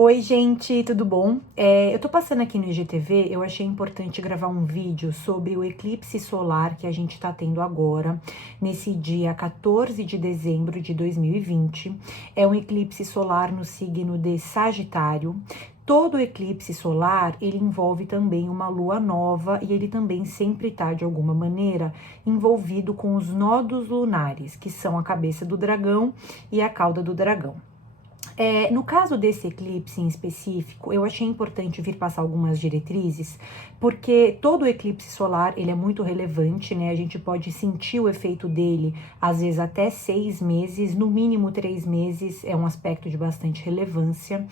Oi, gente, tudo bom? Eu tô passando aqui no IGTV, eu achei importante gravar um vídeo sobre o eclipse solar que a gente tá tendo agora, nesse dia 14 de dezembro de 2020. É um eclipse solar no signo de Sagitário. Todo eclipse solar, ele envolve também uma lua nova e ele também sempre tá, de alguma maneira, envolvido com os nodos lunares, que são a cabeça do dragão e a cauda do dragão. No caso desse eclipse em específico, eu achei importante vir passar algumas diretrizes, porque todo eclipse solar, ele é muito relevante, né? A gente pode sentir o efeito dele, às vezes até 6 meses, no mínimo 3 meses, é um aspecto de bastante relevância.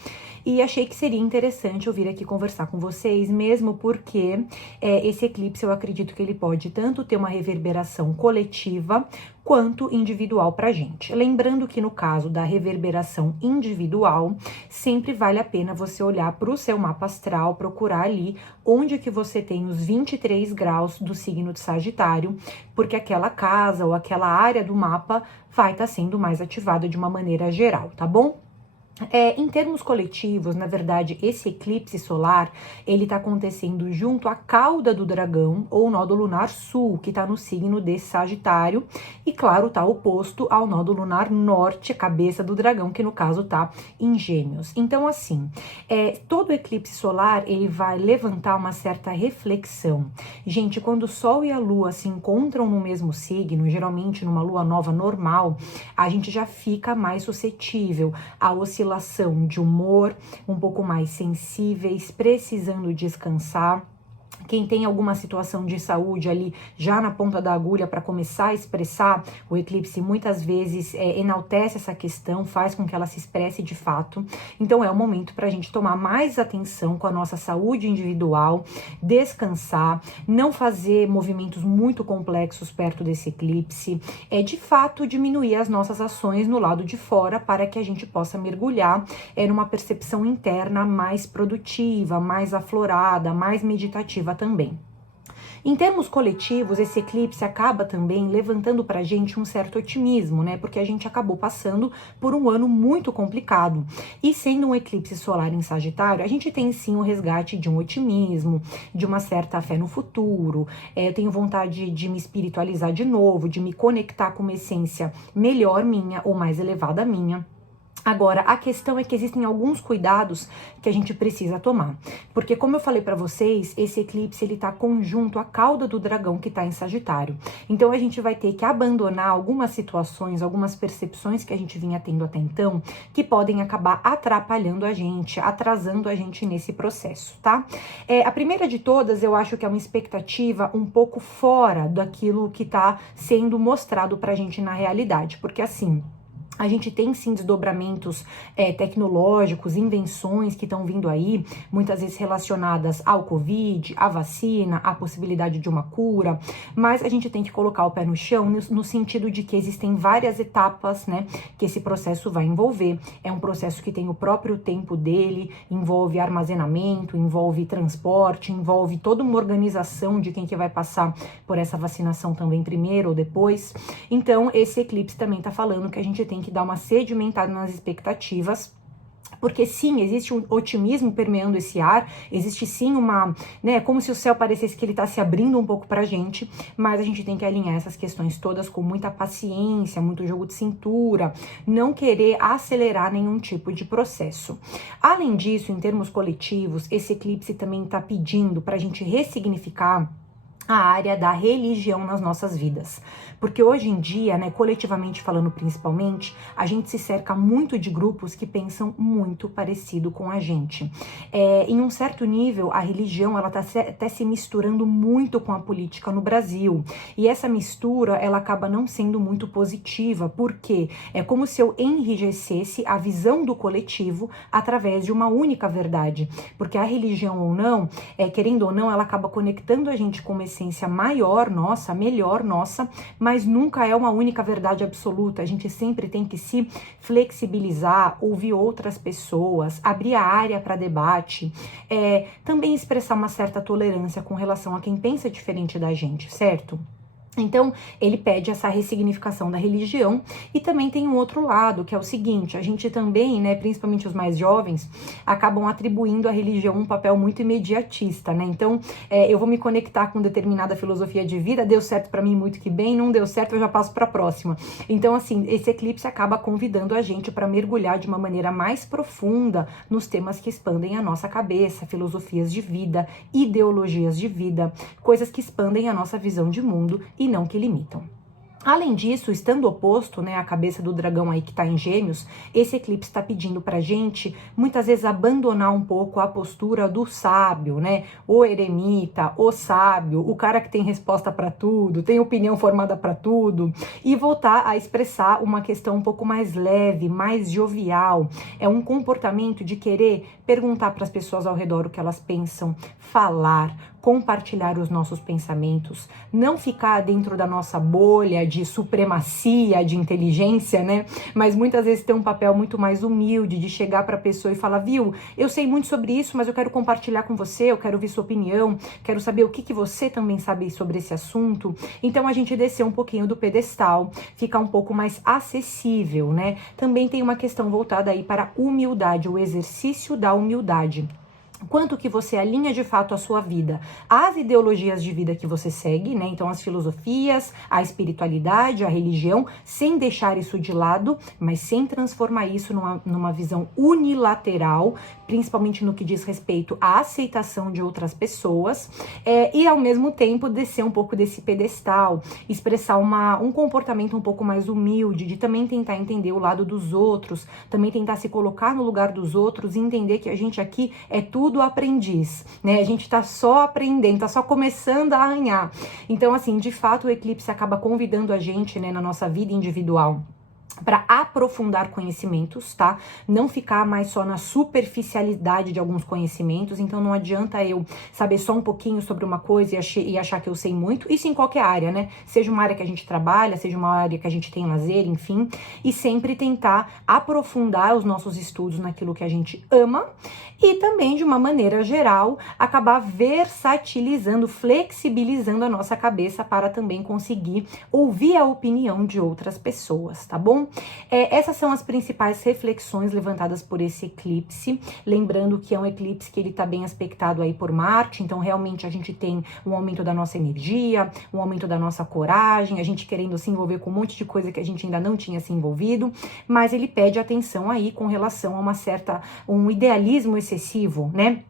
E achei que seria interessante eu vir aqui conversar com vocês, mesmo porque esse eclipse, eu acredito que ele pode tanto ter uma reverberação coletiva, quanto individual para a gente. Lembrando que no caso da reverberação individual, sempre vale a pena você olhar para o seu mapa astral, procurar ali onde que você tem os 23 graus do signo de Sagitário, porque aquela casa ou aquela área do mapa vai estar sendo mais ativada de uma maneira geral, tá bom? Em termos coletivos, na verdade, esse eclipse solar, ele está acontecendo junto à cauda do dragão, ou nó do lunar sul, que está no signo de Sagitário, e claro, está oposto ao nó do lunar norte, cabeça do dragão, que no caso está em Gêmeos. Então, assim, todo eclipse solar, ele vai levantar uma certa reflexão. Gente, quando o Sol e a Lua se encontram no mesmo signo, geralmente numa lua nova normal, a gente já fica mais suscetível a oscilação de humor, um pouco mais sensíveis, precisando descansar. Quem tem alguma situação de saúde ali já na ponta da agulha para começar a expressar, o eclipse muitas vezes enaltece essa questão, faz com que ela se expresse de fato. Então é o momento para a gente tomar mais atenção com a nossa saúde individual, descansar, não fazer movimentos muito complexos perto desse eclipse, de fato diminuir as nossas ações no lado de fora para que a gente possa mergulhar numa percepção interna mais produtiva, mais aflorada, mais meditativa também. Em termos coletivos, esse eclipse acaba também levantando pra gente um certo otimismo, né? Porque a gente acabou passando por um ano muito complicado. E sendo um eclipse solar em Sagitário, a gente tem sim o resgate de um otimismo, de uma certa fé no futuro. Eu tenho vontade de me espiritualizar de novo, de me conectar com uma essência melhor minha ou mais elevada minha. Agora, a questão é que existem alguns cuidados que a gente precisa tomar. Porque, como eu falei para vocês, esse eclipse ele tá conjunto à cauda do dragão que tá em Sagitário. Então, a gente vai ter que abandonar algumas situações, algumas percepções que a gente vinha tendo até então, que podem acabar atrapalhando a gente, atrasando a gente nesse processo, tá? A primeira de todas, eu acho que é uma expectativa um pouco fora daquilo que tá sendo mostrado pra gente na realidade. Porque, assim, a gente tem sim desdobramentos tecnológicos, invenções que estão vindo aí, muitas vezes relacionadas ao Covid, à vacina, à possibilidade de uma cura, mas a gente tem que colocar o pé no chão no sentido de que existem várias etapas, né, que esse processo vai envolver. É um processo que tem o próprio tempo dele, envolve armazenamento, envolve transporte, envolve toda uma organização de quem que vai passar por essa vacinação também primeiro ou depois. Então, esse eclipse também tá falando que a gente tem que dar uma sedimentada nas expectativas, porque sim, existe um otimismo permeando esse ar, existe sim uma, né, como se o céu parecesse que ele tá se abrindo um pouco pra gente, mas a gente tem que alinhar essas questões todas com muita paciência, muito jogo de cintura, não querer acelerar nenhum tipo de processo. Além disso, em termos coletivos, esse eclipse também tá pedindo pra gente ressignificar a área da religião nas nossas vidas. Porque hoje em dia, né, coletivamente falando principalmente, a gente se cerca muito de grupos que pensam muito parecido com a gente. Em um certo nível, a religião, ela tá até se misturando muito com a política no Brasil. E essa mistura, ela acaba não sendo muito positiva, porque é como se eu enrijecesse a visão do coletivo através de uma única verdade. Porque a religião ou não, querendo ou não, ela acaba conectando a gente com uma essência maior nossa, melhor nossa, mas nunca é uma única verdade absoluta. A gente sempre tem que se flexibilizar, ouvir outras pessoas, abrir a área para debate, também expressar uma certa tolerância com relação a quem pensa diferente da gente, certo? Então, ele pede essa ressignificação da religião e também tem um outro lado, que é o seguinte, a gente também, né, principalmente os mais jovens, acabam atribuindo à religião um papel muito imediatista, né? Então, eu vou me conectar com determinada filosofia de vida, deu certo pra mim muito que bem, não deu certo, eu já passo pra próxima. Então, assim, esse eclipse acaba convidando a gente para mergulhar de uma maneira mais profunda nos temas que expandem a nossa cabeça, filosofias de vida, ideologias de vida, coisas que expandem a nossa visão de mundo e não que limitam. Além disso, estando oposto, né, à cabeça do dragão aí que tá em Gêmeos, esse eclipse está pedindo pra gente, muitas vezes, abandonar um pouco a postura do sábio, né, o eremita, o sábio, o cara que tem resposta para tudo, tem opinião formada para tudo, e voltar a expressar uma questão um pouco mais leve, mais jovial. É um comportamento de querer perguntar para as pessoas ao redor o que elas pensam, falar, compartilhar os nossos pensamentos, não ficar dentro da nossa bolha de supremacia, de inteligência, né? Mas muitas vezes ter um papel muito mais humilde, de chegar para a pessoa e falar, viu, eu sei muito sobre isso, mas eu quero compartilhar com você, eu quero ouvir sua opinião, quero saber o que você também sabe sobre esse assunto. Então a gente descer um pouquinho do pedestal, ficar um pouco mais acessível, né? Também tem uma questão voltada aí para a humildade, o exercício da humildade. Quanto que você alinha de fato a sua vida às ideologias de vida que você segue, né? Então, as filosofias, a espiritualidade, a religião, sem deixar isso de lado, mas sem transformar isso numa visão unilateral, principalmente no que diz respeito à aceitação de outras pessoas, e ao mesmo tempo descer um pouco desse pedestal, expressar um comportamento um pouco mais humilde, de também tentar entender o lado dos outros, também tentar se colocar no lugar dos outros e entender que a gente aqui é tudo aprendiz, né? A gente tá só aprendendo, tá só começando a arranhar. Então, assim, de fato, o eclipse acaba convidando a gente, né, na nossa vida individual, para aprofundar conhecimentos, tá? Não ficar mais só na superficialidade de alguns conhecimentos. Então não adianta eu saber só um pouquinho sobre uma coisa e achar que eu sei muito. Isso em qualquer área, né? Seja uma área que a gente trabalha, seja uma área que a gente tem lazer, enfim. E sempre tentar aprofundar os nossos estudos naquilo que a gente ama e também, de uma maneira geral, acabar versatilizando, flexibilizando a nossa cabeça para também conseguir ouvir a opinião de outras pessoas, tá bom? Essas são as principais reflexões levantadas por esse eclipse, lembrando que é um eclipse que ele está bem aspectado aí por Marte, então realmente a gente tem um aumento da nossa energia, um aumento da nossa coragem, a gente querendo se envolver com um monte de coisa que a gente ainda não tinha se envolvido, mas ele pede atenção aí com relação a um idealismo excessivo, né?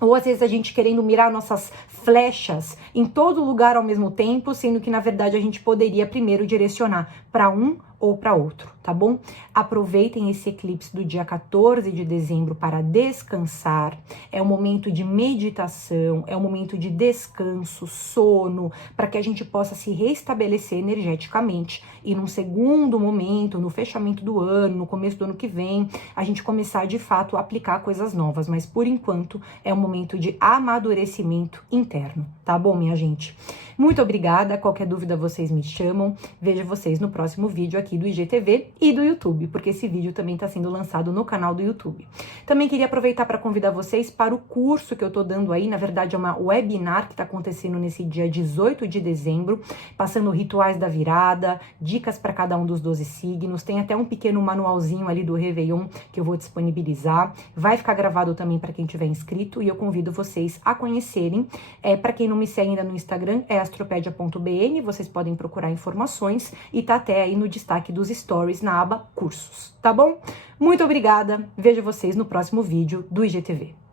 Ou às vezes a gente querendo mirar nossas flechas em todo lugar ao mesmo tempo, sendo que na verdade a gente poderia primeiro direcionar para um ou para outro, tá bom? Aproveitem esse eclipse do dia 14 de dezembro para descansar. É um momento de meditação, é um momento de descanso, sono, para que a gente possa se restabelecer energeticamente e num segundo momento, no fechamento do ano, no começo do ano que vem, a gente começar de fato a aplicar coisas novas, mas por enquanto é um momento de amadurecimento interno, tá bom, minha gente? Muito obrigada, qualquer dúvida vocês me chamam, vejo vocês no próximo vídeo aqui do IGTV e do YouTube, porque esse vídeo também está sendo lançado no canal do YouTube. Também queria aproveitar para convidar vocês para o curso que eu tô dando aí, na verdade é uma webinar que está acontecendo nesse dia 18 de dezembro, passando rituais da virada, dicas para cada um dos 12 signos, tem até um pequeno manualzinho ali do Réveillon que eu vou disponibilizar, vai ficar gravado também para quem tiver inscrito e eu convido vocês a conhecerem. Para quem não me segue ainda no Instagram, é astropedia.bn, vocês podem procurar informações e tá até aí no destaque dos stories na aba cursos, tá bom? Muito obrigada, vejo vocês no próximo vídeo do IGTV.